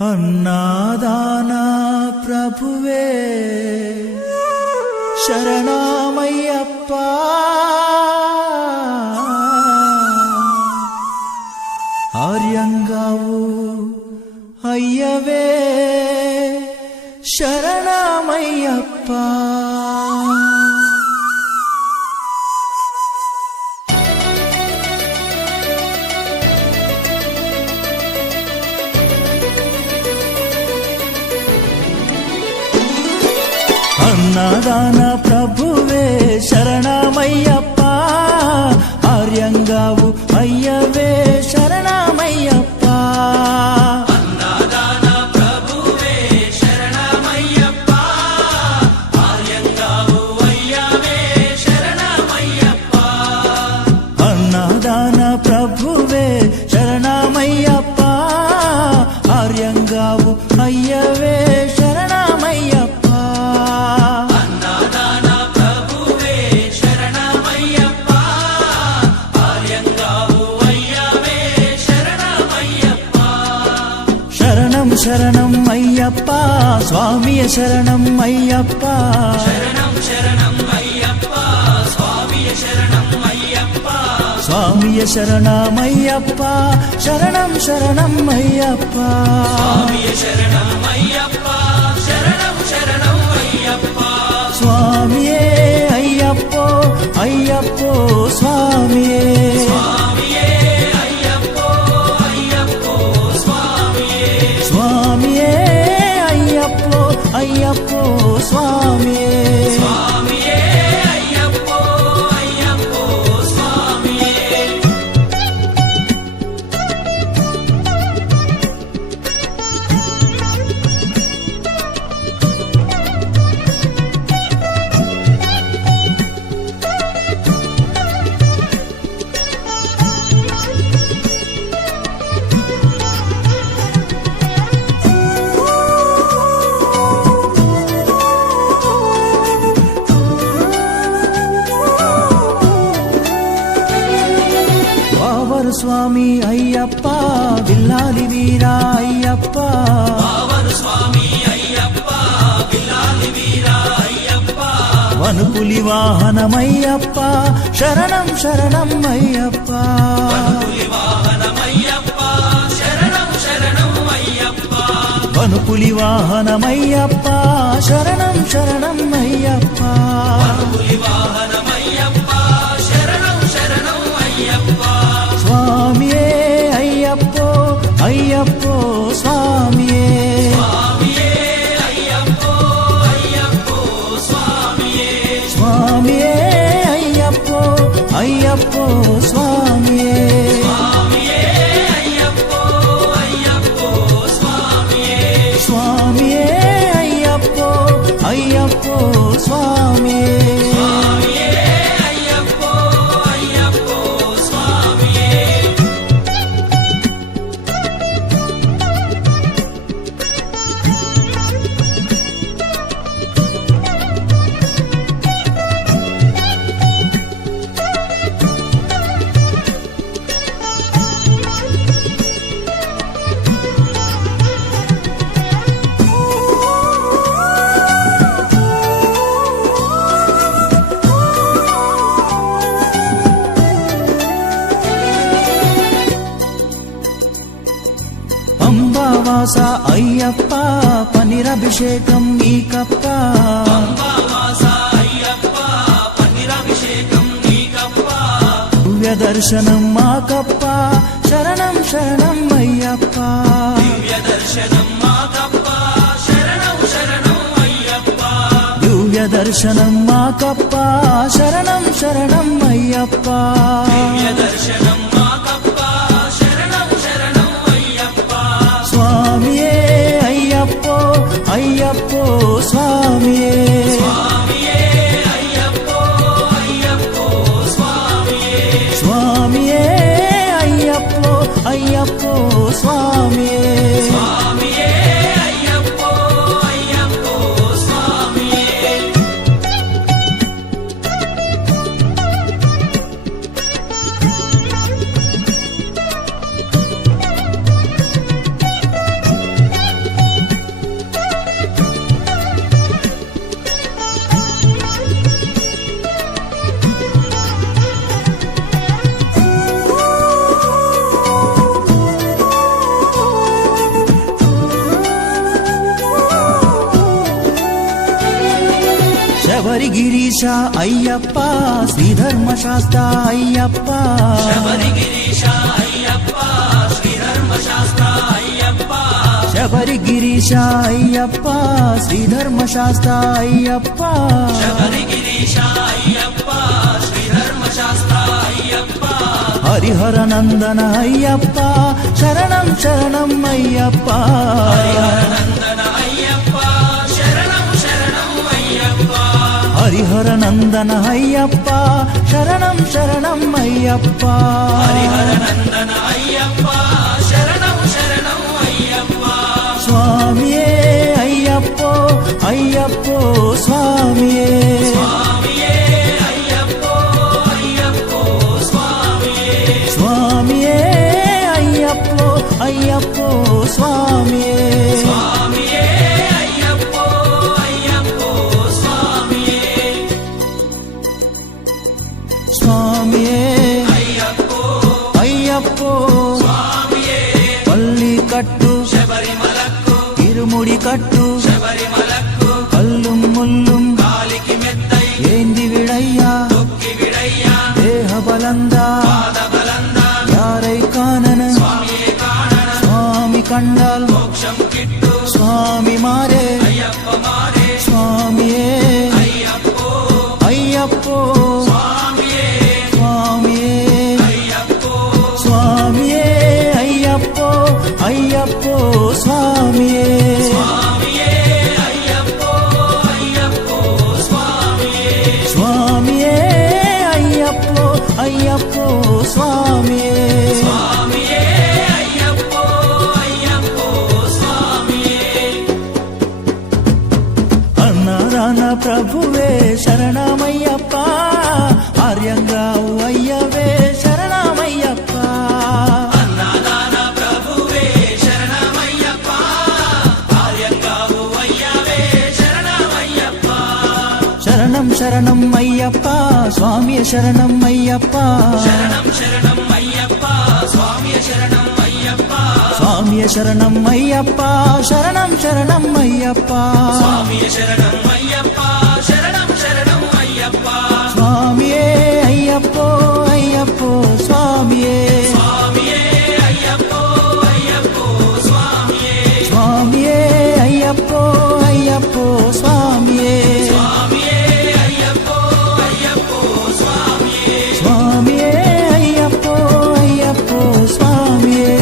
అన్నాదానా ప్రభువే శరణమయ్యప్ప ఆర్యంగావు అయ్యవే శరణమయ్యప్ప అన్నదాన ప్రభువే శరణమయ్యప్ప ఆర్యంగావు అయ్యవే శరణమయ్యప్ప అన్నదాన ప్రభువే శరణమయ్యప్ప ఆర్యంగావు అయ్యవే శరణమయ్యప్ప అన్నదాన ప్రభువే శరణమయ్యప్ప ఆర్యంగావు అయ్యవే శరణమయ్యప్ప శరణం అయ్యప్ప స్వామియ శరణం అయ్యప్ప శరణం శరణం అయ్యప్ప స్వామియ శరణం అయ్యప్ప స్వామియ శరణమయ్యప్ప శరణం శరణం అయ్యప్ప స్వామియ శరణం అయ్యప్ప శరణం శరణం అయ్యప్ప స్వామియే అయ్యప్పో అయ్యప్పో స్వామియే స్వామియే అయ్యప్పో అయ్యప్పో స్వామియే స్వామియే అయ్యప్పో అయ్యప్పో స్వామియే స్వామియే అయ్యప్పో అయ్యప్పో స్వామియే వావరు స్వామి అయ్యప్ప విల్లాలి వీరా అయ్యప్ప పావన స్వామి అయ్యప్ప విల్లాలి వీరా అయ్యప్ప వనుపులి వాహనమయ్యప్ప శరణం శరణం అయ్యప్ప పులి వాహనమయ్యప్ప శరణం శరణం అయ్యప్ప వనుపులి వాహనమయ్యప్ప శరణం శరణం అయ్యప్ప పులి వాహనమయ్యప్ప శరణం శరణం అయ్యప్ప స్వామియే అయ్యప్పో అయ్యప్పో స్వామియే స్వామియే అయ్యప్పో అయ్యప్పో స్వామియే స్వామియే అయ్యప్పో అయ్యప్పో స్వామియే స్వామియే అయ్యప్పో అయ్యప్పో స్వామియే స్వామియే అయ్యప్పో అయ్యప్పో స్వామియే స్వామియే అయ్యప్పో అయ్యప్పో స్వామియే పంబావాస అయ్యప్ప పనిరభిషేకం నీకప్ప అంబావాస అయ్యప్ప పన్నీరాభిషేకం నీకప్ప దివ్య దర్శనం మాకప్ప శరణం శరణం అయ్యప్ప దివ్య దర్శనం మాకప్ప శరణం శరణం అయ్యప్ప దివ్య దర్శనం మాకప్ప శరణం శరణం అయ్యప్ప దివ్య దర్శనం మాకప్ప శరణం శరణం అయ్యప్ప స్వామియే అయ్యప్పో అయ్యప్పో స్వామియే స్వామియే అయ్యప్పో అయ్యప్పో స్వామియే స్వామియే అయ్యప్పో అయ్యప్పో స్వామియే స్వామియే అయ్యప్పో అయ్యప్పో స్వామియే శబరిగిరీశ అయ్యప్ప శ్రీధర్మశాస్త్ర అయ్యప్ప శబరిగిరీశ అయ్యప్ప శ్రీధర్మశాస్త్ర అయ్యప్ప శబరిగిరీశ అయ్యప్ప శ్రీధర్మశాస్త్ర అయ్యప్ప శబరిగిరీశ అయ్యప్ప శ్రీధర్మశాస్త్ర అయ్యప్ప హరిహర నందన అయ్యప్ప శరణం శరణం అయ్యప్ప నందన అయ్యప్ప శరణం శరణం అయ్యప్ప హరిహర నందన అయ్యప్ప శరణం శరణం అయ్యప్ప హరిహర నందన అయ్యప్ప శరణం శరణం అయ్యప్ప స్వామియే అయ్యప్పో అయ్యప్పో స్వామియే స్వామియే అయ్యప్పో అయ్యప్పో స్వామియే స్వామియే అయ్యప్పో అయ్యప్పో స్వామియే స్వామియే అయ్యప్పో అయ్యప్పో స్వామియే స్వామియే అయ్యప్పో అయ్యప్పో స్వామియే పల్లి కట్టు శబరిమలకు ఇరుముడి కట్టు శబరిమలకు కల్లుం ముల్లుం కాలికి మెత్తై ఏంది విడయ్యా తొక్కి విడయ్యా దేహ బలందా పాద బలందా యారై కానన స్వామియే కాణన స్వామి కండాల్ మోక్షం కిట్టు స్వామి మారే అయ్యప్ప మారే స్వామియే అయ్యప్పో అయ్యప్పో స్వామియే స్వామియే అయ్యప్పో స్వామియే అయ్యప్పో అయ్యప్పో స్వామియే స్వామియే అయ్యప్పో అయ్యప్పో స్వామియే స్వామియే అయ్యప్పో అయ్యప్పో స్వామియే స్వామియే అయ్యప్పో అయ్యప్పో స్వామియే అన్నారాన ప్రభువే శరణమయ్యప్ప ఆర్యంగావు అయ్యవే శరణమయ్యప్ప అన్నదాన ప్రభువే శరణమయ్యప్ప ఆర్యంగావు అయ్యవే శరణమయ్యప్ప శరణం శరణం అయ్యప్ప స్వామియ శరణం అయ్యప్ప శరణం శరణం అయ్యప్ప స్వామియ శరణం అయ్యప్ప స్వామియ శరణం అయ్యప్ప శరణం శరణం అయ్యప్ప స్వామియ శరణం అయ్యప్ప శరణం శరణం అయ్యప్ప స్వామియే అయ్యప్పో అయ్యప్పో స్వామియే స్వామియే అయ్యప్పో అయ్యప్పో స్వామియే స్వామియే అయ్యప్పో అయ్యప్పో స్వామియే స్వామియే అయ్యప్పో అయ్యప్పో స్వామియే స్వామియే అయ్యప్పో అయ్యప్పో స్వామియే